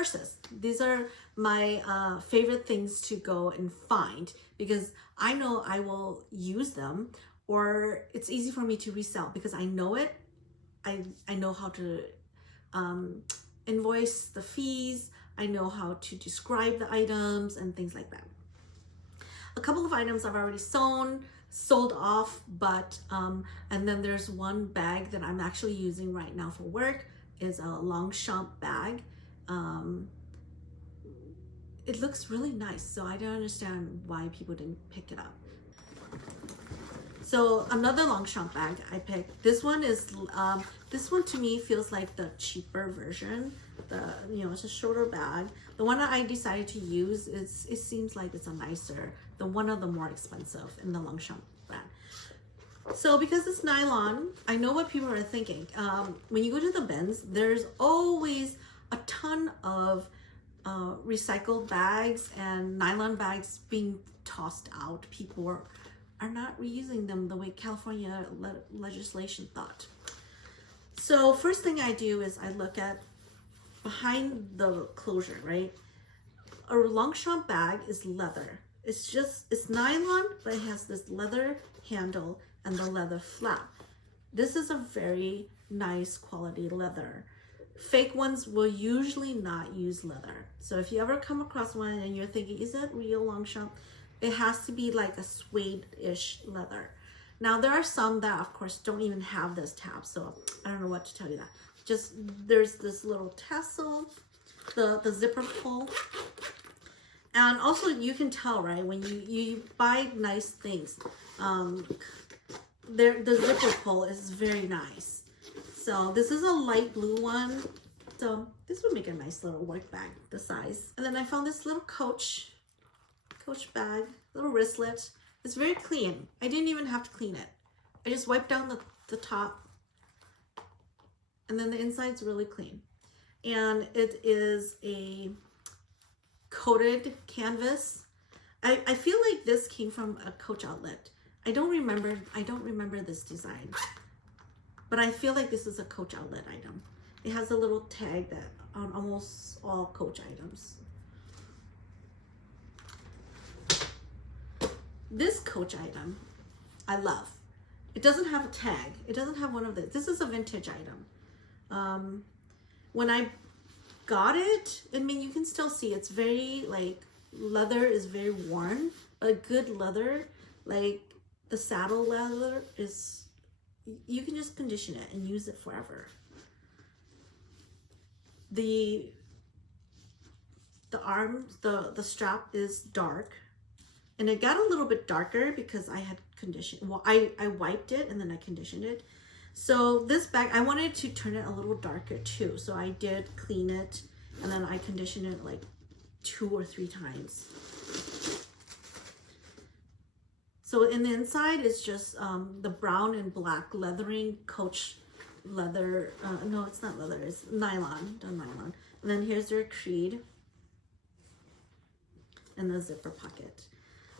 purses. These are my favorite things to go and find because I know I will use them, or it's easy for me to resell because I know it. I know how to invoice the fees. I know how to describe the items and things like that. A couple of items I've already sold off, but and then there's one bag that I'm actually using right now for work. Is a Longchamp bag. It looks really nice, so I don't understand why people didn't pick it up. So another Longchamp bag I picked. This one is this one to me feels like the cheaper version. It's a shorter bag. The one that I decided to use is, it seems like it's a nicer, one of the more expensive in the Longchamp brand. So because it's nylon, I know what people are thinking. When you go to the bins, there's always a ton of recycled bags and nylon bags being tossed out. People are not reusing them the way California legislation thought. So first thing I do is I look at behind the closure, right? A Longchamp bag is leather. It's nylon, but it has this leather handle and the leather flap. This is a very nice quality leather. Fake ones will usually not use leather. So if you ever come across one and you're thinking, is that real Longchamp? It has to be like a suede-ish leather. Now there are some that of course don't even have this tab, so I don't know what to tell you that. Just there's this little tassel, the zipper pull. And also you can tell, right, when you buy nice things, the zipper pull is very nice. So this is a light blue one. So this would make a nice little work bag, the size. And then I found this little Coach bag, little wristlet. It's very clean. I didn't even have to clean it. I just wiped down the top, and then the inside's really clean. And it is a coated canvas. I feel like this came from a Coach outlet. I don't remember this design, but I feel like this is a Coach outlet item. It has a little tag that on almost all Coach items. This Coach item, I love. It doesn't have a tag. It doesn't have one of this. This is a vintage item. When I got it, I mean, you can still see it's very, like, leather is very worn. A good leather, like the saddle leather, is, you can just condition it and use it forever. The arms, the strap is dark. And it got a little bit darker because I had conditioned. Well, I wiped it and then I conditioned it. So this bag, I wanted to turn it a little darker too. So I did clean it and then I conditioned it like 2 or 3 times. So in the inside is just the brown and black leathering Coach leather. No, it's not leather. It's nylon. Done nylon. And then here's their Creed and the zipper pocket.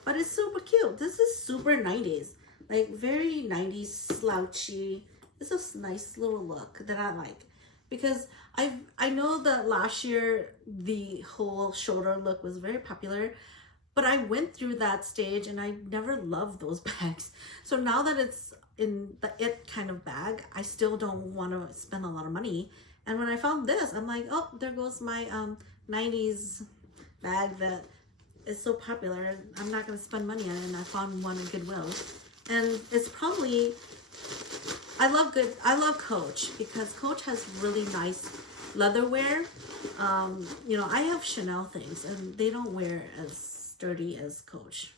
But it's super cute. This is super 90s, like very 90s slouchy. It's a nice little look that I like, because I know that last year the whole shoulder look was very popular, but I went through that stage and I never loved those bags. So now that it's in the it kind of bag, I still don't want to spend a lot of money. And when I found this, I'm like, oh, there goes my 90s bag that is so popular. I'm not going to spend money on it. And I found one at Goodwill, and it's probably, I love Coach because Coach has really nice leatherware. You know, I have Chanel things and they don't wear as sturdy as Coach.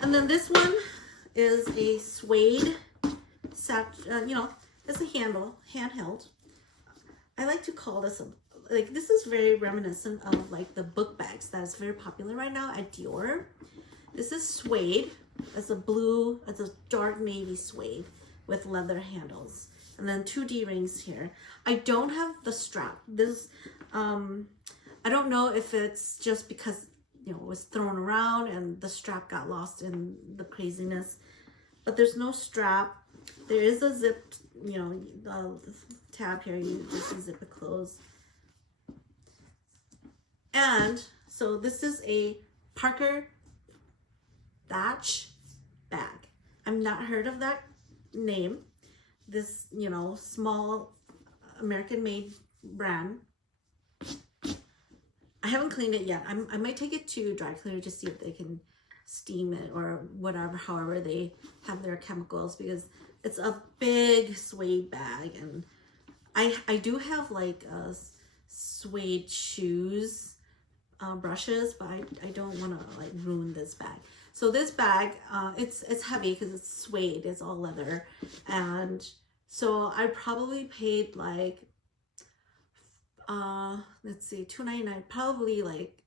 And then this one is a suede you know, it's a handheld. I like to call this this is very reminiscent of like the book bags that is very popular right now at Dior. This is suede. It's a dark navy suede with leather handles. And then 2 D-rings here. I don't have the strap. This, I don't know if it's just because, you know, it was thrown around and the strap got lost in the craziness. But there's no strap. There is a zip, you know, the tab here. You just zip it closed. And so this is a Parker Thatch bag. I've not heard of that name. This, you know, small American made brand. I haven't cleaned it yet. I might take it to dry cleaner to see if they can steam it or whatever, however they have their chemicals, because it's a big suede bag. And I do have like suede shoes brushes, but I don't want to like ruin this bag. So this bag, it's heavy because it's suede, it's all leather. And so I probably paid like, let's see, $2.99, probably like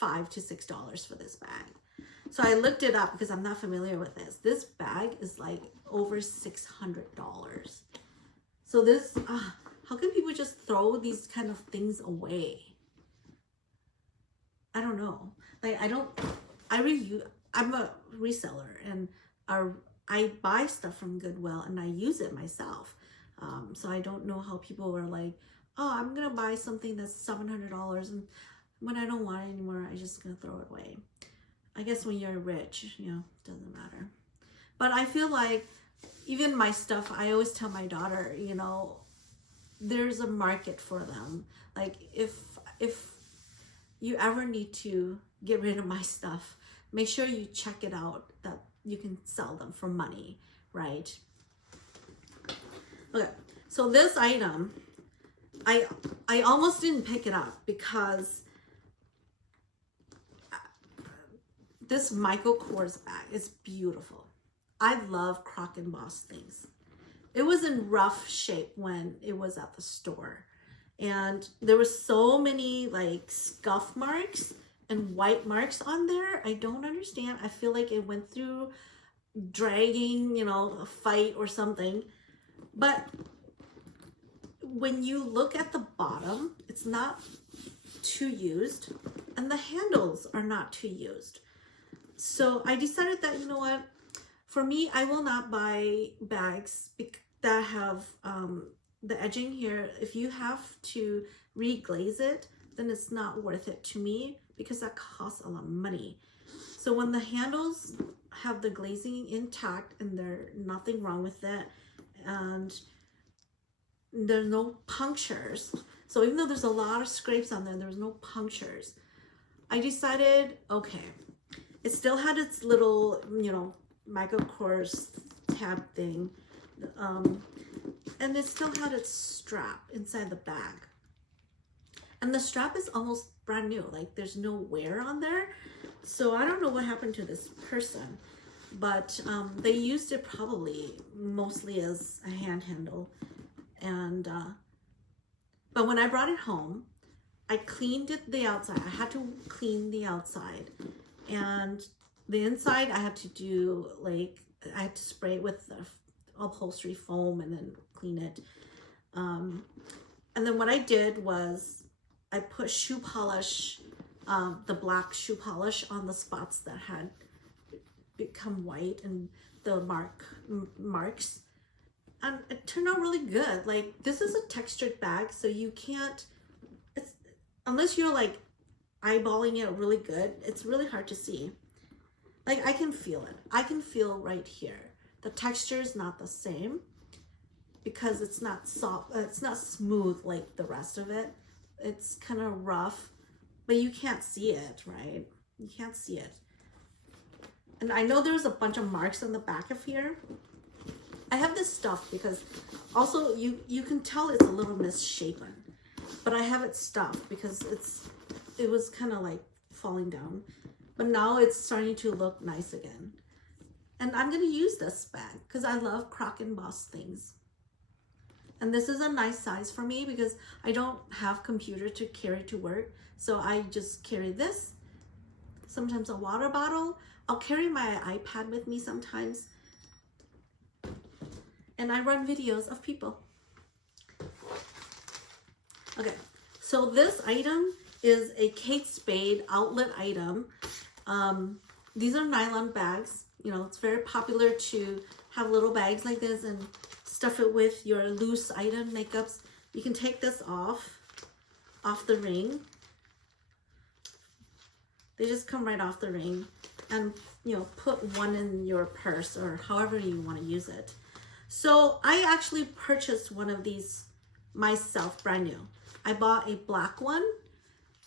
$5 to $6 for this bag. So I looked it up because I'm not familiar with this. This bag is like over $600. So this, how can people just throw these kind of things away? I don't know. Like I'm a reseller, and I buy stuff from Goodwill and I use it myself. So I don't know how people are like, oh, I'm gonna buy something that's $700, and when I don't want it anymore, I'm just gonna throw it away. I guess when you're rich, you know, it doesn't matter. But I feel like even my stuff, I always tell my daughter, you know, there's a market for them. Like if you ever need to get rid of my stuff, make sure you check it out, that you can sell them for money, right? Okay, so this item, I almost didn't pick it up because this Michael Kors bag is beautiful. I love Croc and Boss things. It was in rough shape when it was at the store. And there were so many like scuff marks and white marks on there. I don't understand. I feel like it went through dragging, you know, a fight or something. But when you look at the bottom, it's not too used, and the handles are not too used. So I decided that, you know what, for me, I will not buy bags that have the edging here. If you have to reglaze it, then it's not worth it to me, because that costs a lot of money. So when the handles have the glazing intact and there's nothing wrong with it, and there's no punctures, so even though there's a lot of scrapes on there, there's no punctures, I decided, okay, it still had its little, you know, Michael Kors tab thing, and it still had its strap inside the bag, and the strap is almost brand new, like there's no wear on there. So I don't know what happened to this person, but they used it probably mostly as a hand handle. And but when I brought it home, I cleaned the outside. I had to clean the outside, and the inside I had to do, like, I had to spray it with the upholstery foam and then clean it. And then what I did was I put shoe polish, the black shoe polish, on the spots that had become white and the marks. And it turned out really good. Like, this is a textured bag, so you can't, it's, unless you're like eyeballing it really good, it's really hard to see. Like, I can feel it. I can feel right here. The texture is not the same because it's not soft, it's not smooth like the rest of it. It's kind of rough, but you can't see it, right? You can't see it. And I know there's a bunch of marks on the back of here. I have this stuffed because also you can tell it's a little misshapen, but I have it stuffed because it was kind of like falling down, but now it's starting to look nice again. And I'm going to use this bag because I love Croc and Boss things. And this is a nice size for me because I don't have computer to carry to work. So I just carry this, sometimes a water bottle. I'll carry my iPad with me sometimes. And I run videos of people. Okay, so this item is a Kate Spade outlet item. These are nylon bags. You know, it's very popular to have little bags like this and stuff it with your loose item makeups. You can take this off the ring, They just come right off the ring, and you know, put one in your purse or however you want to use it. So I actually purchased one of these myself, brand new. I bought a black one.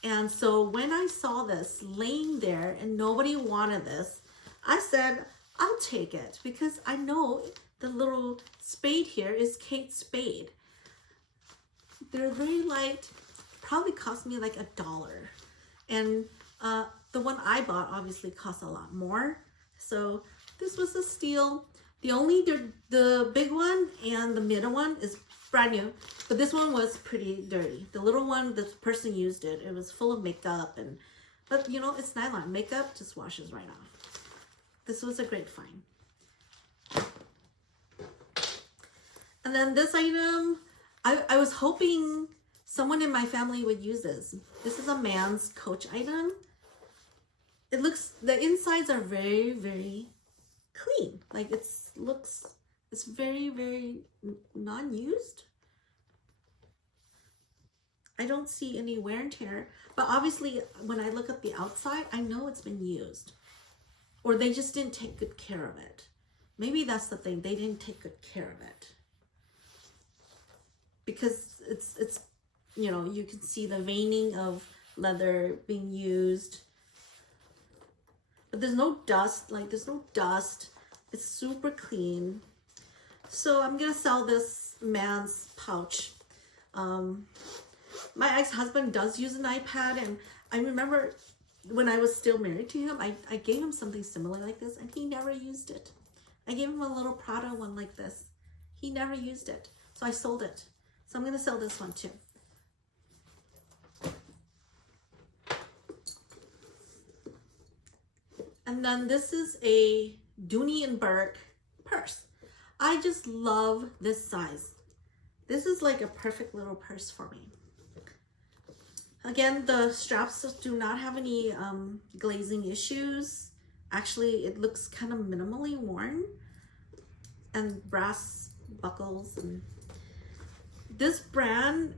And so when I saw this laying there and nobody wanted this, I said, I'll take it, because I know the little spade here is Kate Spade. They're very light, probably cost me like $1. And the one I bought obviously cost a lot more. So this was a steal. The big one and the middle one is brand new, but this one was pretty dirty. The little one, the person used it. It was full of makeup, but you know, it's nylon. Makeup just washes right off. This was a great find. And then this item, I was hoping someone in my family would use this. This is a man's Coach item. It looks, the insides are very, very clean. Like it's very, very non-used. I don't see any wear and tear, but obviously when I look at the outside, I know it's been used, or they just didn't take good care of it. Maybe that's the thing, they didn't take good care of it, because it's you know, you can see the veining of leather being used, but there's no dust. Like there's no dust. It's super clean. So I'm gonna sell this man's pouch. My ex-husband does use an iPad, and I remember when I was still married to him, I gave him something similar like this, and he never used it. I gave him a little Prada one like this. He never used it, so I sold it. So I'm gonna sell this one too. And then this is a Dooney & Burke purse. I just love this size. This is like a perfect little purse for me. Again, the straps do not have any glazing issues. Actually, it looks kind of minimally worn, and brass buckles. And this brand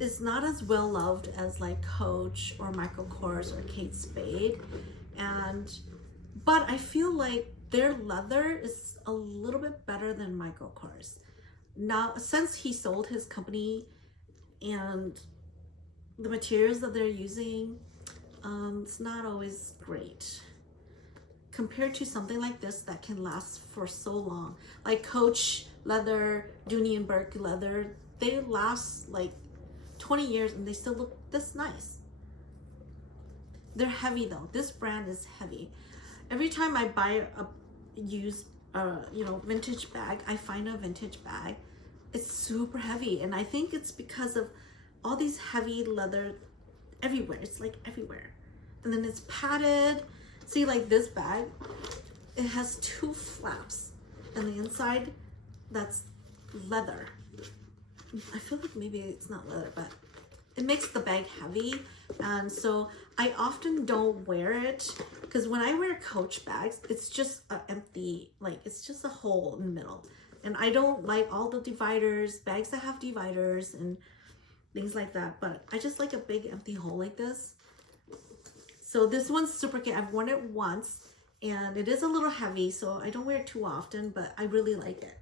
is not as well loved as like Coach or Michael Kors or Kate Spade, but I feel like their leather is a little bit better than Michael Kors. Now, since he sold his company, and the materials that they're using, it's not always great compared to something like this that can last for so long. Like Coach leather, Dooney & Burke leather, they last like 20 years and they still look this nice. They're heavy though. This brand is heavy. Every time I buy a used you know, vintage bag, I find a vintage bag, it's super heavy, and I think it's because of all these heavy leather everywhere. It's like everywhere. And then it's padded. See, like this bag, it has 2 flaps, and the inside, that's leather. I feel like maybe it's not leather, but it makes the bag heavy. And so I often don't wear it, because when I wear Coach bags, it's just an empty, like it's just a hole in the middle. And I don't like all the dividers, bags that have dividers and things like that, but I just like a big empty hole like this. So this one's super cute. I've worn it once, and it is a little heavy, so I don't wear it too often, but I really like it.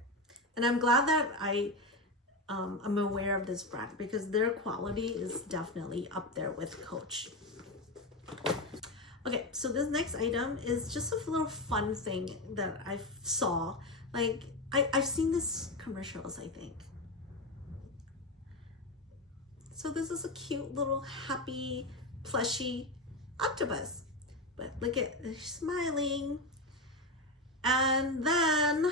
And I'm glad that I'm aware of this brand, because their quality is definitely up there with Coach. Okay, so this next item is just a little fun thing that I saw. Like, I've seen this commercials, I think. So this is a cute little happy plushy octopus, but look at, they're smiling. And then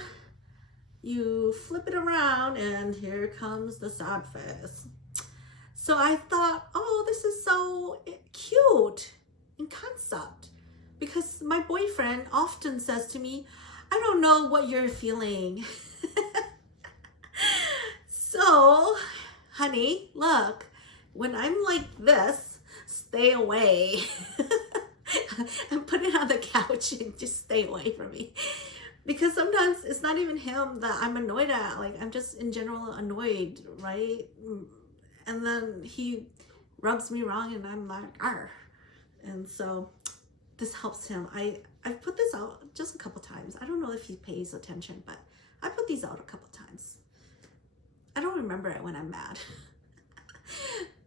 you flip it around and here comes the sad face. So I thought, oh, this is so cute in concept, because my boyfriend often says to me, I don't know what you're feeling. So, honey, look, when I'm like this, stay away. And put it on the couch and just stay away from me. Because sometimes it's not even him that I'm annoyed at. Like, I'm just in general annoyed, right? And then he rubs me wrong and I'm like, arr. And so this helps him. I've put this out just a couple times. I don't know if he pays attention, but I put these out a couple times. I don't remember it when I'm mad.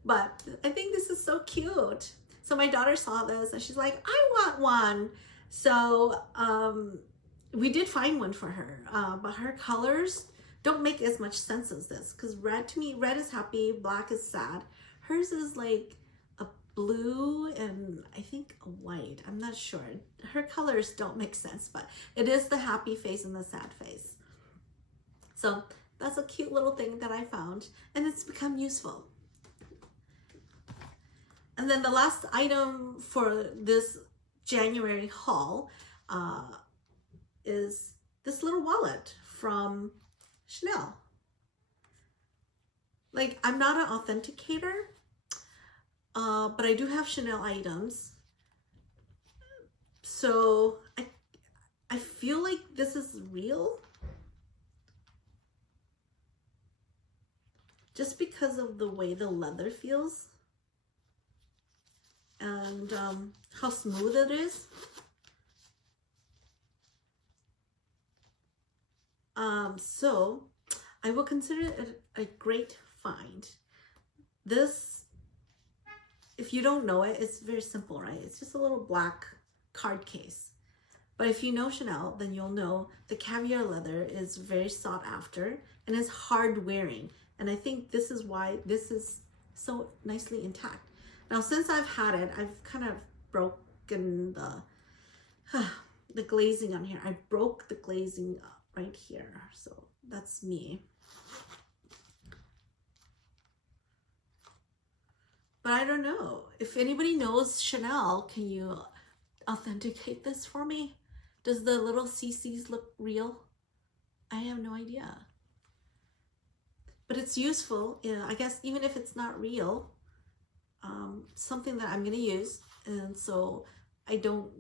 But I think this is so cute. So my daughter saw this and she's like, I want one. So we did find one for her, but her colors don't make as much sense as this, because red, to me, red is happy, black is sad. Hers is like a blue and I think a white. I'm not sure. Her colors don't make sense, but it is the happy face and the sad face. So that's a cute little thing that I found, and it's become useful. And then the last item for this January haul is this little wallet from Chanel. Like, I'm not an authenticator, but I do have Chanel items. So I feel like this is real. Just because of the way the leather feels. And how smooth it is. So I will consider it a great find. This, if you don't know it, it's very simple, right? It's just a little black card case. But if you know Chanel, then you'll know the caviar leather is very sought after and is hard wearing. And I think this is why this is so nicely intact. Now, since I've had it, I've kind of broken the glazing on here. I broke the glazing right here. So that's me. But I don't know. If anybody knows Chanel, can you authenticate this for me? Does the little CCs look real? I have no idea. But it's useful. Yeah, I guess even if it's not real, something that I'm gonna use. And so I don't,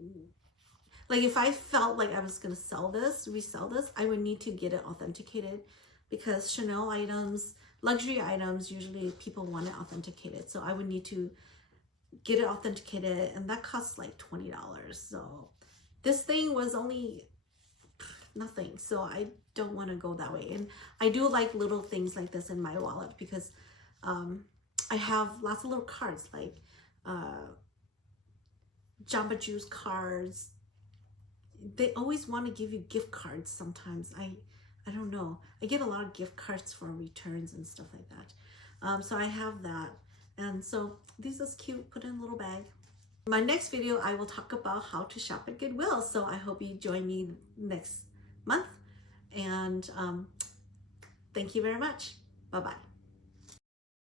like, if I felt like I was gonna sell this, resell this, I would need to get it authenticated, because Chanel items, luxury items, usually people want it authenticated. So I would need to get it authenticated, and that costs like $20. So this thing was only nothing. So I don't want to go that way. And I do like little things like this in my wallet, because I have lots of little cards, like Jamba Juice cards. They always want to give you gift cards sometimes. I don't know. I get a lot of gift cards for returns and stuff like that. So I have that. And so these is cute, put in a little bag. My next video, I will talk about how to shop at Goodwill. So I hope you join me next month. And thank you very much. Bye-bye.